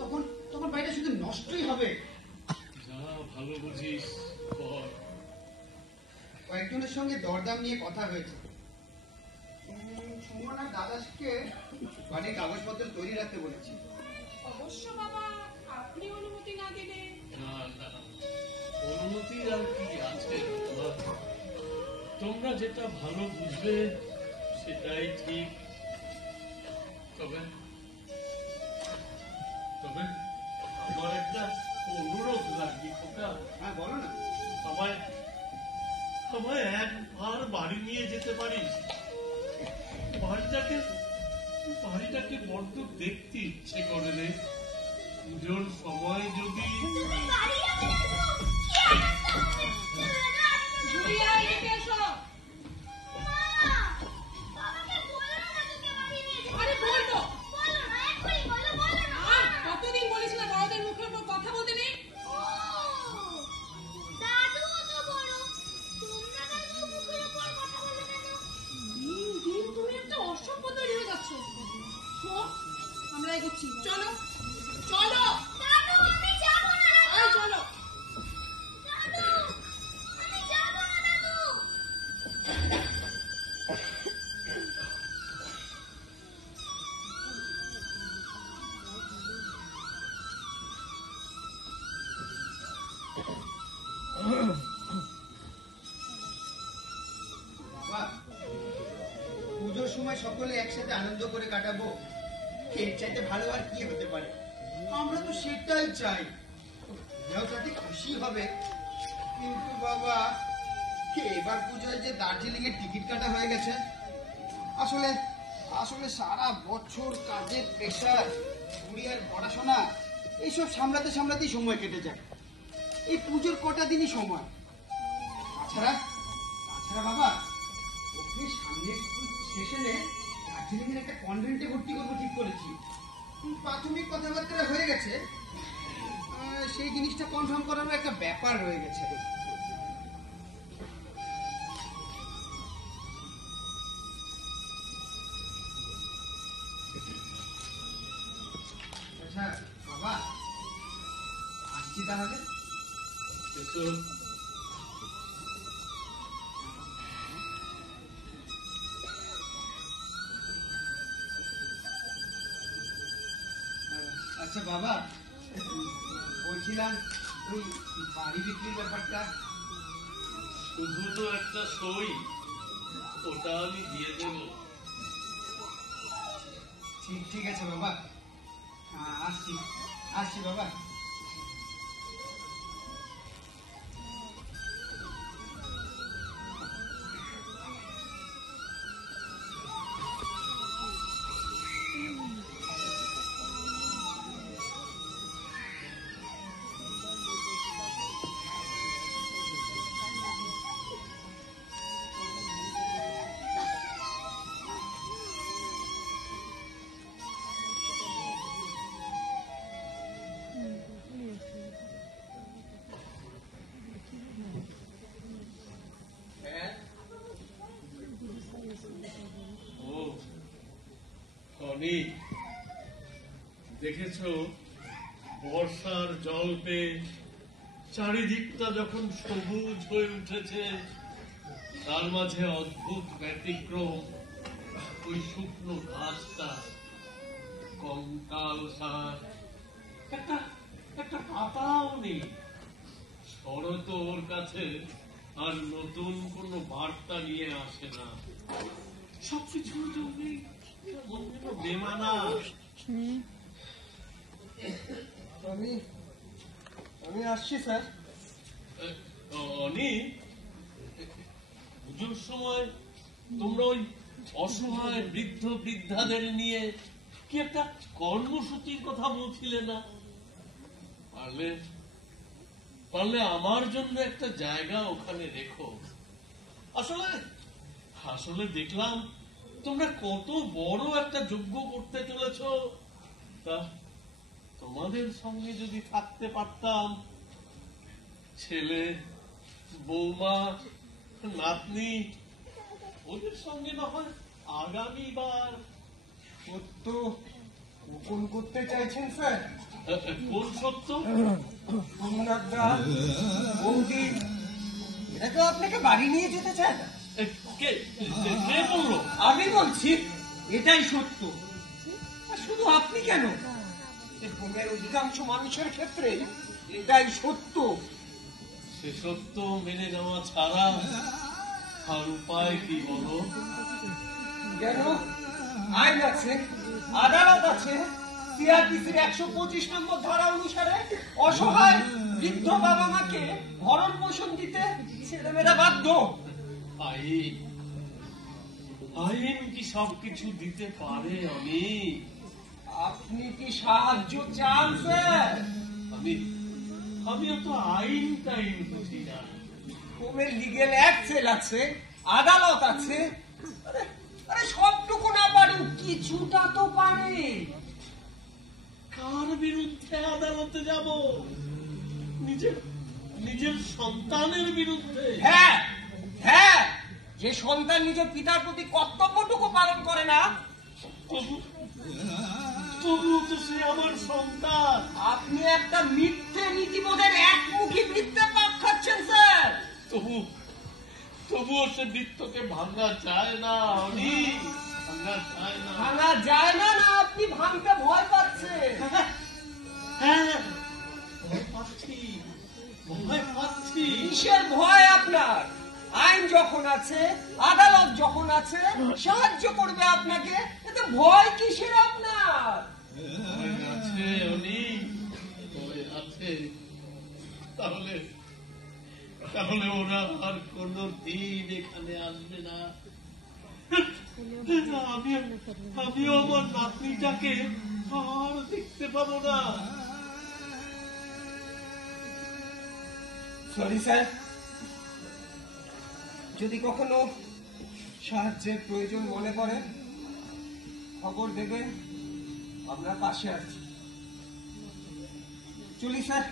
তখন তখন বাড়িটা শুধু নষ্টই হবে। যা ভালো বুঝিস কর। কয়েকজনের সঙ্গে দরদাম নিয়ে কথা হয়েছে। সুমন আর দাদাকে বাড়ির কাগজপত্র তৈরি রাখতে বলেছি। অবশ্য বাবা, আপনি অনুমতি না দিলে। না না, অনুমতি আর কি আছে? তোমরা যেটা ভালো বুঝবে সেটাই ঠিক। তবে তবে আমার একটা অনুরোধ লাগবে খোকা। হ্যাঁ বলো না। আমায় আমায় একবার বাড়ি নিয়ে যেতে পারিস? বাড়িটাকে বড্ড দেখতে ইচ্ছে করে রে। পুজোর সময় যদি তুমি বাড়ি যাবে না তো কি আনন্দ হবে। জুলিয়া এদিকে এসো। মা বাবাকে বলো না তোকে বাড়ি নিয়ে যেতে। আরে বলবো। বলো না এক্ষুনি বলো না। আর কতদিন বলেছিল বড়দের মুখের উপর কথা বলতে নেই? ও দাদু তো বড়, তোমরা দাদু মুখের উপর কথা বলো কেন? দিন দিন তুমি একটা অসভ্য তৈরি হয়ে যাচ্ছ। শোন, আমরা এগোচ্ছি, চলো চলো। দাদু আমি যাব না দাদু। এই চলো। দাদু আমি যাব না দাদু। বাবা, পুজোর সময় সকলে একসাথে আনন্দ করে কাটাবো, এর চাইতে ভালো আর কি হতে পারে? আমরা তো সেটাই চাই, কেউ তাতে খুশি হবে। কিন্তু বাবা, এবার পুজোয় যে দার্জিলিং এর টিকিট কাটা হয়ে গেছে, আসলে আসলে সারা বছর কাজের প্রেশার, কুড়িয়ার পড়াশোনা, এইসব সামলাতে সামলাতেই সময় কেটে যায়। এই পুজোর কটা দিনই সময়। তাছাড়া বাবা, ওকে সামনের স্কুল সেশনে দার্জিলিং এর একটা কনভেন্টে ভর্তি করবো ঠিক করেছি। প্রাথমিক কথাবার্তা হয়ে গেছে, সেই জিনিসটা কনফার্ম করারও একটা ব্যাপার রয়ে গেছে। আচ্ছা বাবা, আসছি তাহলে। এসো। আচ্ছা বাবা, বলছিলাম ওই বাড়ি বিক্রির ব্যাপারটা। শুধু তো একটা সই, ওটা আমি দিয়ে দেবো। ঠিক আছে বাবা, আসছি আসছি বাবা। হ্যাঁ ও টনি, দেখেছো বর্ষার জল পেয়ে চারিদিকটা যখন সবুজ হয়ে উঠেছে, তার মাঝে অদ্ভুত ব্যতিক্রম ওই শুকনো ঘাসটা, কঙ্কাল সার, একটা পাতাও নেই। শরৎ ওর কাছে আর নতুন কোনো বার্তা নিয়ে আসে না। সবকিছু বেমানা। আমি আসছি স্যার। অনি, পুজোর সময় তোমরা ওই অসহায় বৃদ্ধ বৃদ্ধাদের নিয়ে কি একটা কর্মসূচির কথা বলছিলে না? পারলে পারলে আমার জন্য একটা জায়গা ওখানে রেখো। আসলে আসলে দেখলাম তোমরা কত বড় একটা যজ্ঞ করতে চলেছ। তা তোমাদের সঙ্গে যদি থাকতে পারতাম, ছেলে, বৌমা, নাতনি, ওদের সঙ্গে না হয় আগামীবার। সত্য গোপন করতে চাইছেন স্যার? কোন সত্য? সোমনাথদা, বৌদি, এরা তো আপনাকে বাড়ি নিয়ে যেতে চায় না। কে কে বললো? আমি বলছি এটাই সত্য। আর শুধু আপনি কেন, এই ভূমের অধিকাংশ মানুষের ক্ষেত্রে এটাই সত্য। সে সত্য মেনে নেওয়া ছাড়া আর উপায় কি বলো? কেন? আইন আছে, আদালত আছে। সিআরপিসির 125 নম্বর ধারা অনুসারে অসহায় বৃদ্ধ বাবা মাকে ভরণ পোষণ দিতে ছেলেমেয়েরা বাধ্য। ভাই, আইন কি সবকিছু দিতে পারে? আপনি কি সাহায্য চান স্যার? আমি তো আইন টাইন বুঝি না। হোমের লিগেল অ্যাক্সেল আছে, আদালত আছে। আরে সবটুকু না পারুন, কিছুটা তো পারে। কার বিরুদ্ধে আদালতে যাব? নিজের সন্তানের বিরুদ্ধে? হ্যাঁ হ্যাঁ, যে সন্তান নিজের পিতার প্রতি কর্তব্যটুকু পালন করে না। তবুও তো সে আমার সন্তান। আপনি একটা মিথ্যে নীতিবোধের একমুখী বৃত্তে পাক খাচ্ছেন স্যার। তবুও সে বৃত্তকে ভাঙা যায় না। ভাঙা যায় না, না আপনি ভাঙতে ভয় পাচ্ছেন? হ্যাঁ, ভয় পাচ্ছি। কিসের ভয় আপনার? আইন যখন আছে, আদালত যখন আছে, সাহায্য করবে আপনাকে, এতে ভয় কিসের আপনার? ভয় আছে ভয় আছে। তাহলে ওরা আর কোনদিন এখানে আসবে না। আমিও আমার নাতনিটাকে আর দেখতে পাবো না। সরি স্যার, যদি কখনো সাহায্যের প্রয়োজন মনে করেন খবর দেবেন, আমরা পাশে আছি। চলি স্যার।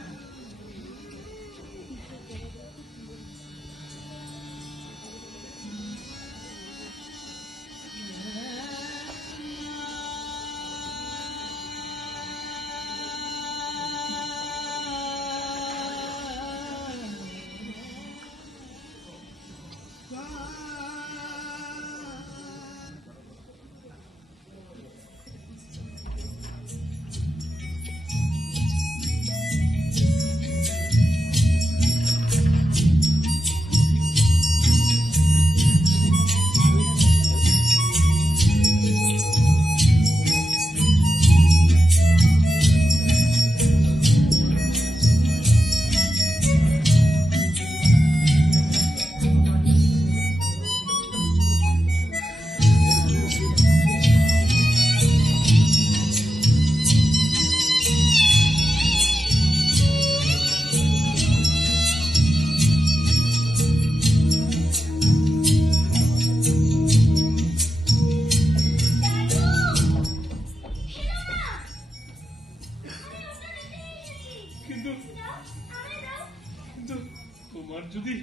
তোমার যদি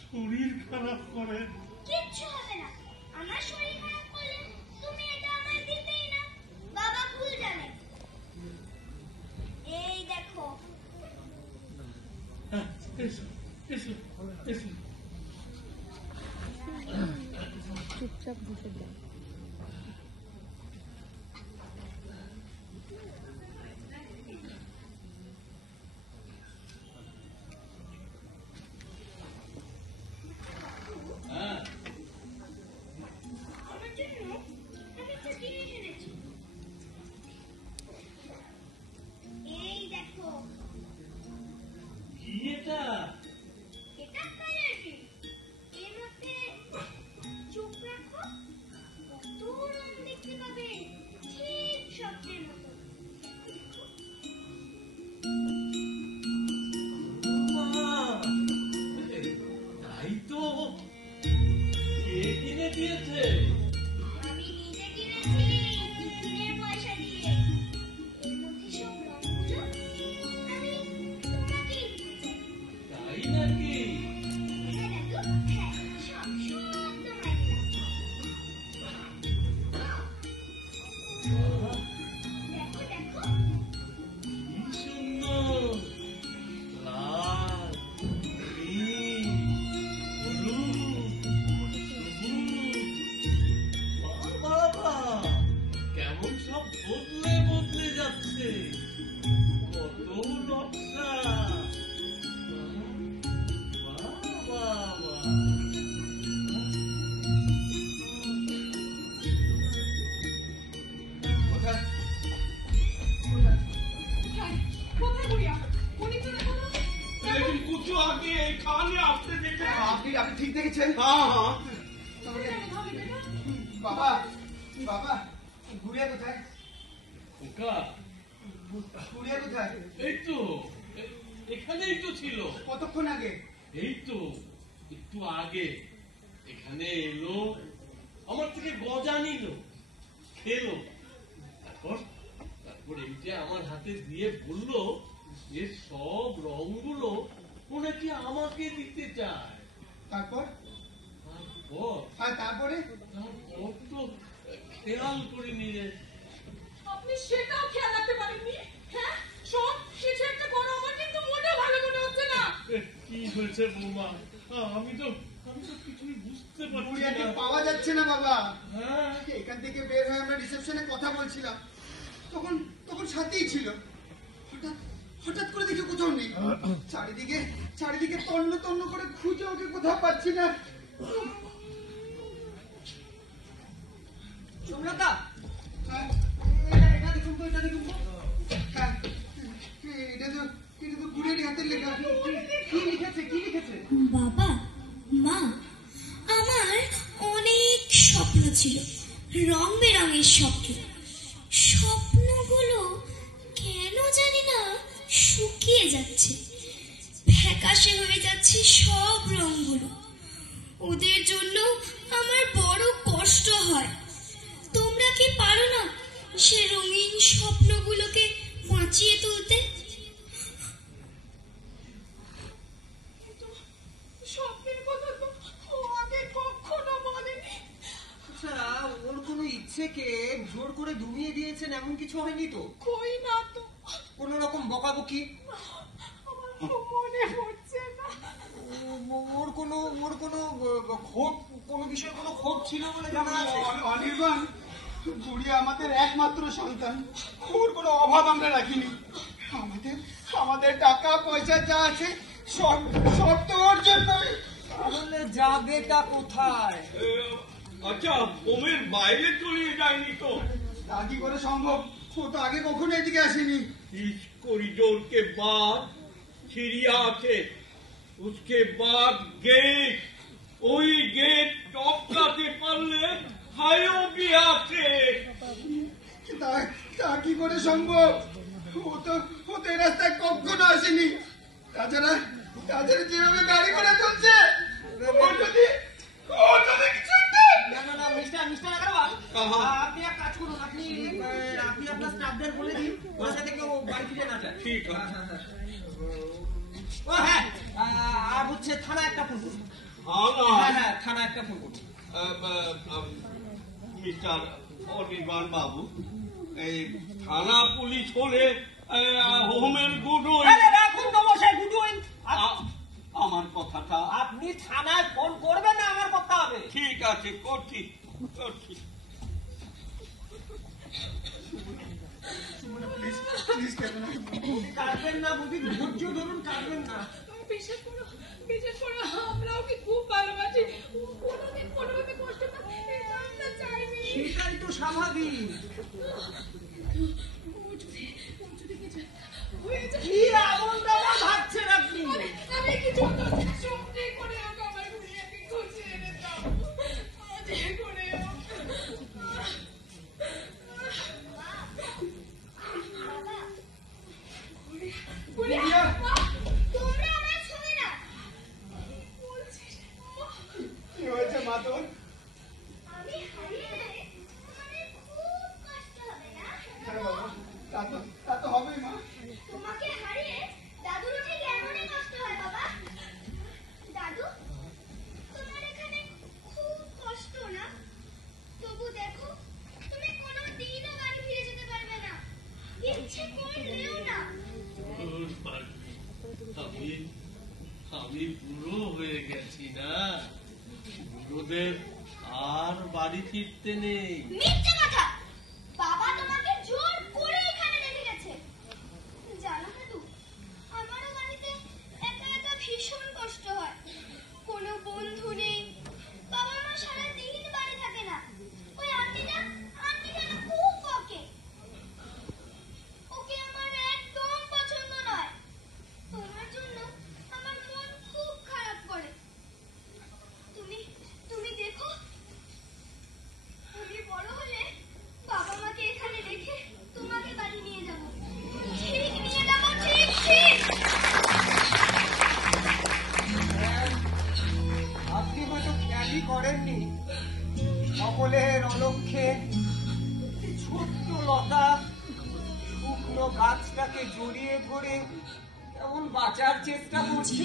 শরীর খারাপ করে? কিচ্ছু হবে না। আমার শরীর খারাপ করলে তুমি এটা আমায় দিতেই না। বাবা ভুল জানে। এই দেখো। এসো এসো এসো। চুপচাপ বসে যাও। আমার জন্য আমি একটা জিনিস এনেছি। এই দেখো। কি এটা? এটা কালার প্রিন্ট। এর মধ্যে চোখ রাখো, কত রং দেখতে পাবে, ঠিক স্বপ্নের মতো। তাই তো। কে কিনে দিয়েছে? আমি নিজে কিনেছি, টিফিনের পয়সা দিয়ে। এর মধ্যে সব রংগুলো আমি তোমাকেই দিতে চাই। তাই নাকি? হ্যাঁ দাদু, হ্যাঁ, সব তোমায় দিলাম। দেখো দেখো। কি সুন্দর। লাল, নীল, হলুদ, সবুজ, বাবা বাবা গুড়িয়া কোথায়? খোকা, গুড়িয়া কোথায়? এই তো এখানেই তো ছিল। কতক্ষণ আগে? এই তো একটু আগে এখানে এলো, আমার থেকে গজা নিল, খেলো, তারপর তারপর এইটা আমার হাতে দিয়ে বলল যে সব রংগুলো ও নাকি আমাকে দিতে চায়। তারপর? তারপর আর তারপরে? তারপর তো খেয়াল করিনি রে। আপনি সেটাও খেয়াল রাখতে পারেননি? হ্যাঁ, সব কিছু একটা করো, আমার কিন্তু মোটেও ভালো মনে হচ্ছে না। কি হয়েছে বৌমা? আমি তো কিছুই বুঝতে পারছি গুড়িয়াকে না। পাওয়া যাচ্ছে না বাবা। হ্যাঁ, এখান থেকে বের হয়ে আমরা রিসেপশনে কথা বলছিলাম, তখন তখন সাথেই ছিল। হঠাৎ হঠাৎ করে দেখি কোথাও নেই। চারিদিকে চারিদিকে তন্ন তন্ন করে খুঁজে ওকে কোথাও পাচ্ছি না। সোমনাথা, হ্যাঁ, এটা দেখুন তো, এটা দেখুন তো। হ্যাঁ, এটা তো গুড়িয়ারই হাতের লেখা। কি লিখেছে, কি লিখেছে? বাবা, মা, আমার অনেক স্বপ্ন ছিল, রং বেরঙের স্বপ্ন। স্বপ্নগুলো কেন জানি না শুকিয়ে যাচ্ছে, ফ্যাকাশে হয়ে যাচ্ছে সব রংগুলো। ওদের জন্য আমার বড় কষ্ট হয়। তোমরা কি পারো না সে রঙিন স্বপ্নগুলোকে বাঁচিয়ে তুলতে? স্বপ্নের কথা তো ও আগে কখনো বলেনি। আচ্ছা, ওর কোনো ইচ্ছেকে জোর করে দমিয়ে দিয়েছেন এমন কিছু হয়নি তো? কই না তো, কোন রকম বকাবকি? আমার মনে পড়ছে না। ওর কোনো ক্ষোভ, কোনো বিষয়ে কোনো ক্ষোভ ছিল বলে জানা আছে? অনির্বাণ, গুড়িয়া আমাদের একমাত্র সন্তান, ওর কোনো অভাব আমরা রাখিনি। আমাদের টাকা পয়সা যা আছে সব সব তো ওর জন্যই। তাহলে যাবেটা কোথায়? আচ্ছা, বোমের বাইরে চলে যায়নি তো? তা কি করে সম্ভব? ও তো আগে কখনো এদিকে আসেনি। इस कॉरिडोर के बाद चिड़िया আছে, उसके बाद गेट, ওই গেট টপকাতে পারলে হাইও গিয়ে আছে। তা কি করে সম্ভব? ও তো এই রাস্তায় কখনো আসেনি। তাছাড়া যেভাবে গাড়ি করে চলছে, ও যদি কিছু একটা- না, মিস্টার আগারওয়াল, হ্যাঁ। আপনি এক কাজ করুন, আপনি আপনার স্টাফদের বলে দিন ওরা যাতে কেউ বাড়ি ফিরে না যায়। ঠিক আছে। ও হ্যাঁ, আর হচ্ছে থানা একটা ফোন করুন। আমার হ্যাঁ, থানা একটা ফোন করুন। মিস্টার অনির্বাণ বাবু, এই থানা পুলিশ হলে হোমের গুডুই আরে রাখুন তো মশাই, গুডউইন। আমার কথাটা। আপনি থানায় ফোন করবেন না, আমার কথা হবে। ঠিক আছে, করছি। প্লিজ কেন না? কাটবেন না বুঝি, ধৈর্য ধরুন, কাটবেন না। বিশ্বাস করো, আমরা ওকে খুব ভালোবাসি। ও কোনোদিন কোনোভাবে কষ্ট পাবে এটা আমরা চাইনি। সেটাই তো স্বাভাবিক। ও যদি কিছু হয়ে যায়, কি এমন দাবা ভাবছেন আপনি? আমি কিছু সত্যি করে ওকে আমার গুড়িয়াকে খুঁজে এনে দাও। যে করে হোক। গুড়িয়া, তোমরা আমার ছবি না। কি হয়েছে মা তোর? আমি হারিয়ে গেলে তোমাদের খুব কষ্ট হবে না? হ্যাঁ বাবা, তা তো হবেই মা। তোমাকে হারিয়ে দাদুরও ঠিক এমনই কষ্ট হয় বাবা। দাদু, তোমার এখানে খুব কষ্ট না? তবু দেখো, তুমি কোনোদিনও বাড়ি ফিরে যেতে পারবে না, ইচ্ছে করলেও না। ওর পাগলি, আমি বুড়ো হয়ে গেছি না, বুড়োদের আর বাড়ি ফিরতে নেই। মিথ্যে কথা! বাবা তোমাকে জোর করে এখানে রেখে গেছে। জানো দাদু, আমারও বাড়িতে একা একা ভীষণ কষ্ট হয়। কোনো বন্ধু নেই, বাবা মা সারাদিন বাড়ি থাকে না। ওই আন্টিটা না খুব বকে। ওকে আমার একদম পছন্দ নয়। তোমার জন্য আমার মন খুব খারাপ করে। তুমি দেখো, সকলের অলক্ষ্যে ছোট্ট লতা শুকনো গাছটাকে জড়িয়ে ধরে কেমন বাঁচার চেষ্টা করছে।